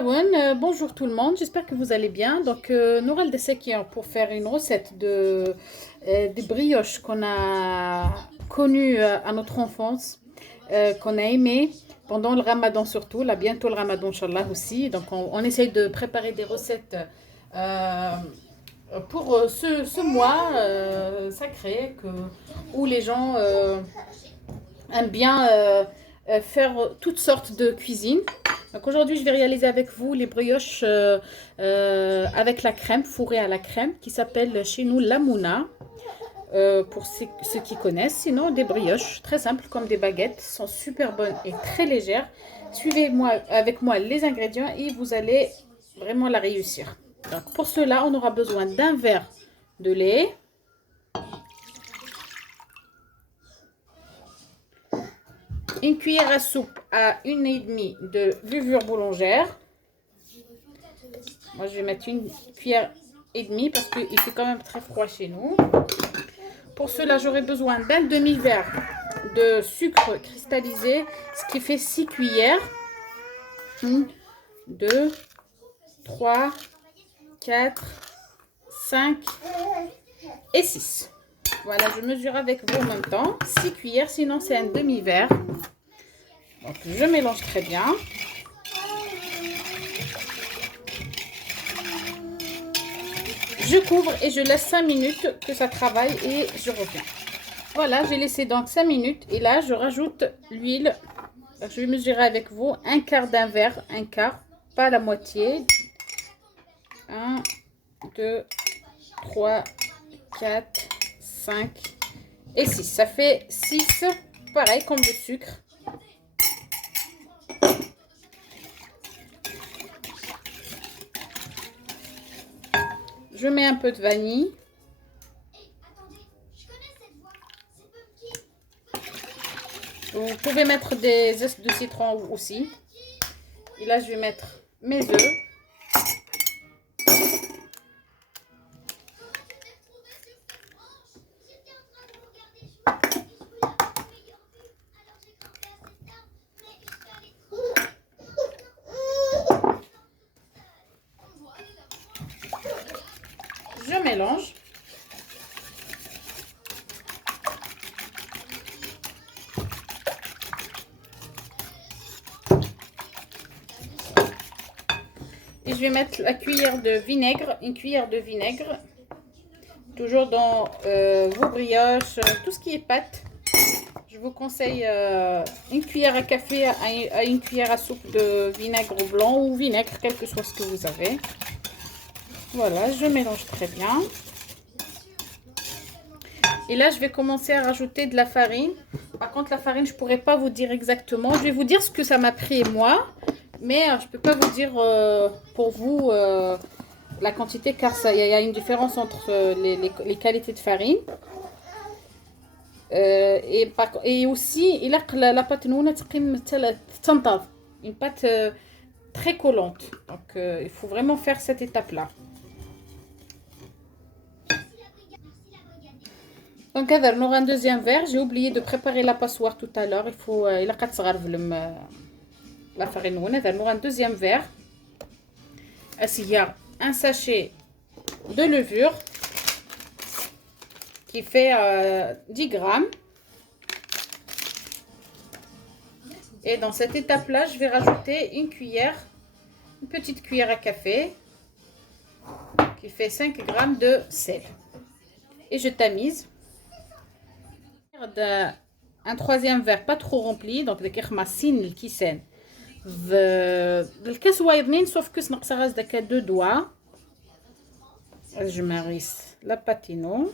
Bonjour tout le monde, j'espère que vous allez bien. Nous allons essayer pour faire une recette des brioches qu'on a connues à notre enfance, qu'on a aimé pendant le ramadan surtout, là bientôt le ramadan, Inch'Allah aussi. On essaye de préparer des recettes euh, pour ce mois sacré où les gens aiment bien faire toutes sortes de cuisines. Donc aujourd'hui, je vais réaliser avec vous les brioches avec la crème, fourrée à la crème, qui s'appelle chez nous la mouna, pour ceux qui connaissent. Sinon, des brioches très simples comme des baguettes, sont super bonnes et très légères. Suivez-moi avec moi les ingrédients et vous allez vraiment la réussir. Donc pour cela, on aura besoin d'un verre de lait, une cuillère à soupe à 1,5 de levure boulangère. Moi, je vais mettre une cuillère et demie parce qu'il fait quand même très froid chez nous. Pour cela, j'aurai besoin d'un demi-verre de sucre cristallisé, ce qui fait 6 cuillères. 1, 2, 3, 4, 5 et 6. Voilà, je mesure avec vous en même temps. 6 cuillères, sinon c'est un demi-verre. Donc, je mélange très bien. Je couvre et je laisse 5 minutes que ça travaille et je reviens. Voilà, j'ai laissé donc 5 minutes et là, je rajoute l'huile. Je vais mesurer avec vous un quart d'un verre, un quart, pas la moitié. 1, 2, 3, 4, 5 et 6. Ça fait 6, pareil comme le sucre. Je mets un peu de vanille. Vous pouvez mettre des œufs de citron aussi. Et là, je vais mettre mes œufs. Je mélange. Et je vais mettre la cuillère de vinaigre, une cuillère de vinaigre. Toujours dans vos brioches, tout ce qui est pâte. Je vous conseille une cuillère à café à une cuillère à soupe de vinaigre blanc ou vinaigre, quel que soit ce que vous avez. Voilà, je mélange très bien. Et là, je vais commencer à rajouter de la farine. Par contre, la farine, je ne pourrais pas vous dire exactement. Je vais vous dire ce que ça m'a pris moi. Mais je ne peux pas vous dire pour vous la quantité, car il y a une différence entre les qualités de farine. Et aussi, il a la pâte une pâte très collante. Donc, il faut vraiment faire cette étape-là. Donc, on aura un deuxième verre. J'ai oublié de préparer la passoire tout à l'heure. Il faut la farine. On aura un deuxième verre. Il y a un sachet de levure qui fait 10 grammes. Et dans cette étape-là, je vais rajouter une petite cuillère à café qui fait 5 grammes de sel. Et je tamise. Un troisième verre pas trop rempli, donc le kissen. الكاس وايضين sauf que ناقصه غاز داك 2 doigts. Je marisse la patino.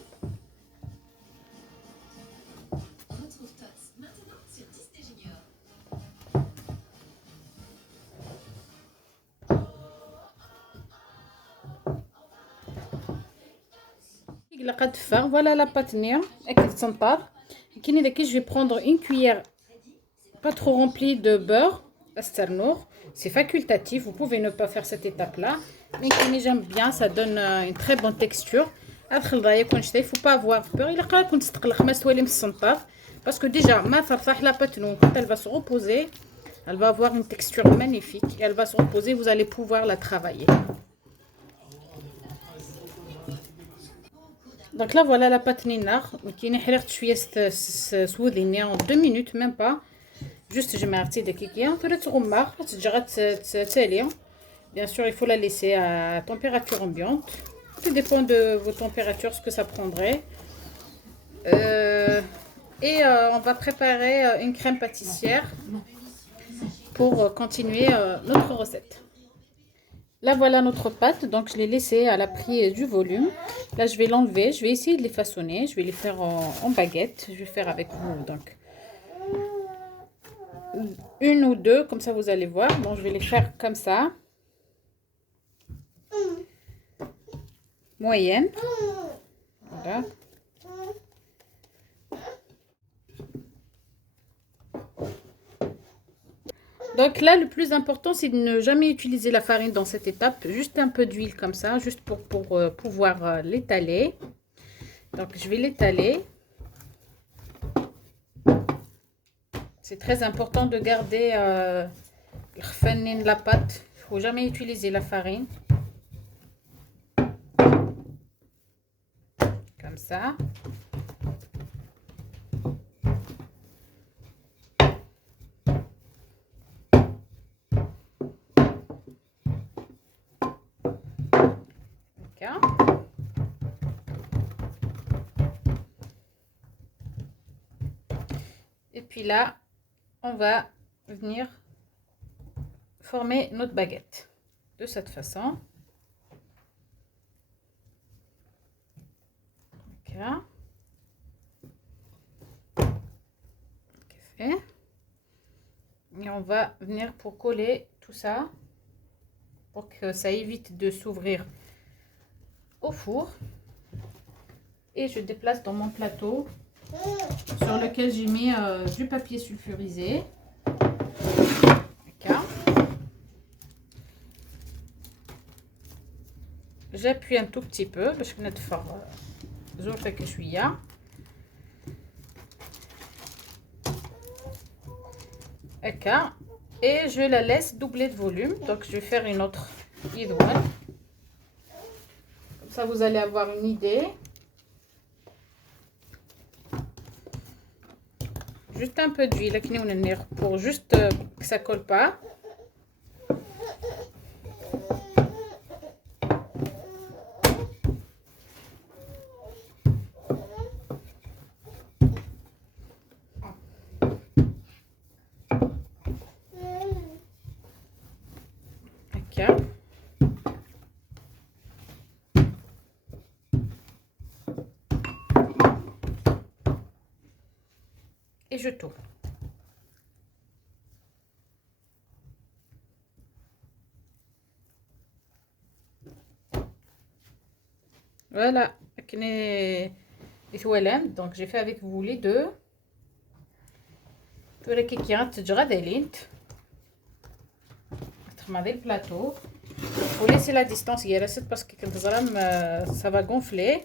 Voilà la pâte née. Je vais prendre une cuillère pas trop remplie de beurre. C'est facultatif, vous pouvez ne pas faire cette étape-là. Mais j'aime bien, ça donne une très bonne texture. Il ne faut pas avoir peur. Parce que déjà, la pâte, quand elle va se reposer, Elle va avoir une texture magnifique et elle va se reposer. Vous allez pouvoir la travailler. Donc là, voilà la pâte ninar. Je vais سوذيني en 2 minutes, même pas. Juste, je mets un petit de kiki. Bien sûr, il faut la laisser à température ambiante. Tout dépend de vos températures, ce que ça prendrait. On va préparer une crème pâtissière pour continuer notre recette. Là, voilà notre pâte. Donc, je l'ai laissée à la prise du volume. Là, je vais l'enlever. Je vais essayer de les façonner. Je vais les faire en baguette. Je vais faire avec vous, donc, une ou deux. Comme ça, vous allez voir. Bon, je vais les faire comme ça. Moyenne. Voilà. Donc là, le plus important, c'est de ne jamais utiliser la farine dans cette étape. Juste un peu d'huile comme ça, juste pour pouvoir l'étaler. Donc, je vais l'étaler. C'est très important de garder la pâte. Il ne faut jamais utiliser la farine. Comme ça. Et puis là, on va venir former notre baguette de cette façon. Voilà. Et on va venir pour coller tout ça pour que ça évite de s'ouvrir au four. Et je déplace dans mon plateau sur lequel j'ai mis du papier sulfurisé. J'appuie un tout petit peu parce que notre fort زورفك شوية. هكا. Et je la laisse doubler de volume. Donc je vais faire une autre idoine. Comme ça vous allez avoir une idée. Juste un peu d'huile pour juste que ça colle pas. Et je tourne. Voilà, donc j'ai fait avec vous les deux. Tout le le plateau. Vous laissez la distance parce que ça va gonfler.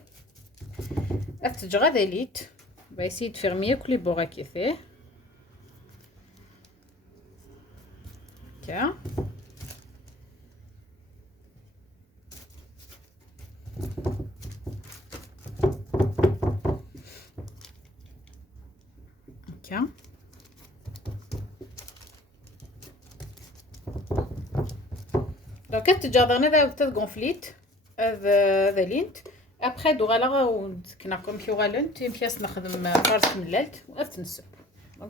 On va essayer de faire mieux que les bords qui fait. Tiens. Tiens. Donc, quand tu as gonflé, après donc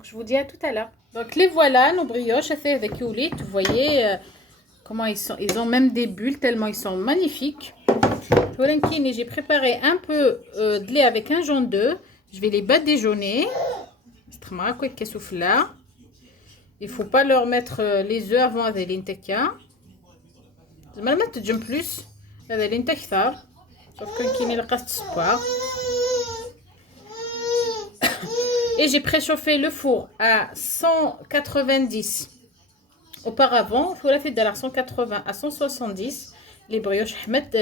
je vous dis à tout à l'heure. Donc les voilà nos brioches avec Youlit. Vous voyez comment ils ont même des bulles tellement ils sont magnifiques. J'ai préparé un peu de lait avec un jaune d'œuf. Je vais les badigeonner. Il faut pas leur mettre les œufs avant l'inteka. Je vais mettre du plus l'inteka. Sauf qu'il y a le pas. Et j'ai préchauffé le four à 190. Auparavant, il faut la faire de 180 à 170. Les brioches حملت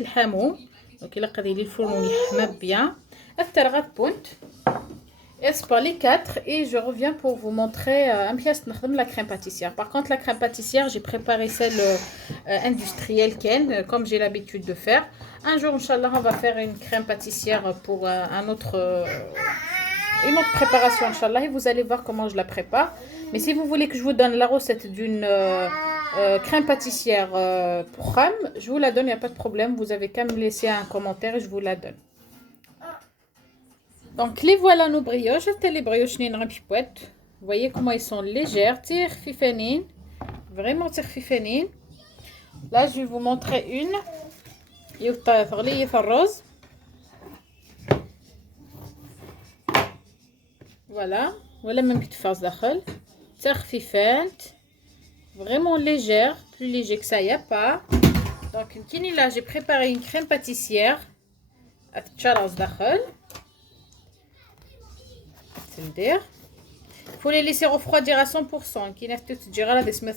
الحامو. Donc il a قادي لي الفرن اللي حمى bien. أفترغت بونت. C'est pas les 4 et je reviens pour vous montrer un pièce de la crème pâtissière. Par contre, la crème pâtissière, j'ai préparé celle industrielle Ken, comme j'ai l'habitude de faire. Un jour, Inch'Allah, on va faire une crème pâtissière pour une autre préparation, Inch'Allah, et vous allez voir comment je la prépare. Mais si vous voulez que je vous donne la recette d'une crème pâtissière pour Kham, je vous la donne, il n'y a pas de problème. Vous avez qu'à me laisser un commentaire et je vous la donne. Donc les voilà nos brioches, c'était les brioches nines pipouettes. Vous voyez comment ils sont légères, tire fifenine, vraiment tire fifenine. Là je vais vous montrer une. Rose. Voilà, voilà même petite farce d'akhel. Tire fifente, vraiment légère, plus léger que ça y a pas. Donc là j'ai préparé une crème pâtissière à tcharaz d'akhel. Il faut les laisser refroidir à 100%. Qui n'a pas de dire là des semaines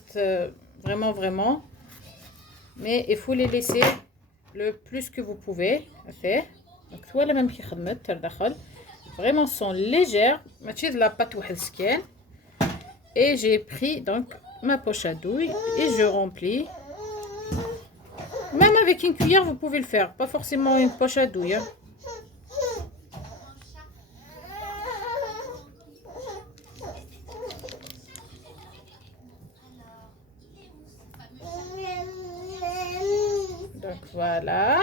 vraiment. Mais il faut les laisser le plus que vous pouvez. Donc toi la même qui vraiment sont légères. Mathieu de la pâte ou skin. Et j'ai pris donc ma poche à douille et je remplis. Même avec une cuillère vous pouvez le faire. Pas forcément une poche à douille. Hein. Donc voilà.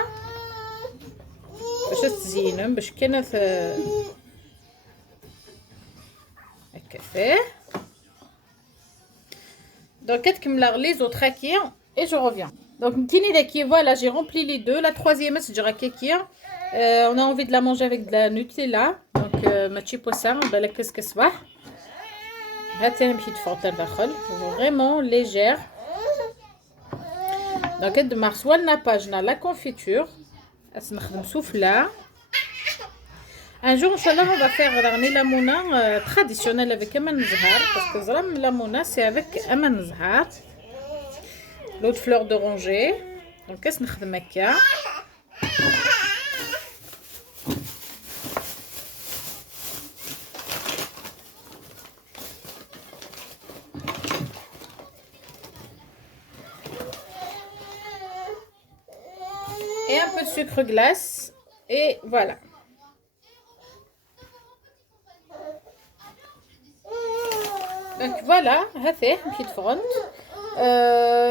باش تزينهم باش كاينه هكا. Donc كتكمل les autres akir et je reviens. Donc voilà, j'ai rempli les deux. La troisième c'est kekir. On a envie de la manger avec de la Nutella. Donc ماشي poisson بالك كسك صباح. هاتي une petite forte داخل vraiment légère. Donc de mars ou n'a pas la confiture. Souffla. Un jour, Inch'Allah, on va faire la mouna traditionnelle avec Aman Zahar. Parce que la mouna, c'est avec Aman Zahar. L'autre fleur d'oranger. Donc, qu'est-ce que nous faisons? Et un peu de sucre glace. Et voilà. Donc voilà, هذه petite fronde.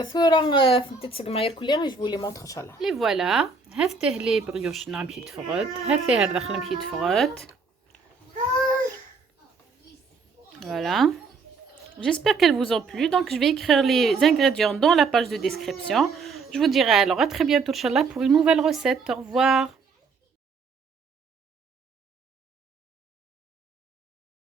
ثورة فديت سقماير كلها je vous les montre inchallah. Les voilà, هذه les brioches نعم petite fronde. هذه داخل petite fronde. Voilà. J'espère qu'elles vous ont plu. Donc je vais écrire les ingrédients dans la page de description. Je vous dirai alors à très bientôt inchallah pour une nouvelle recette. Au revoir.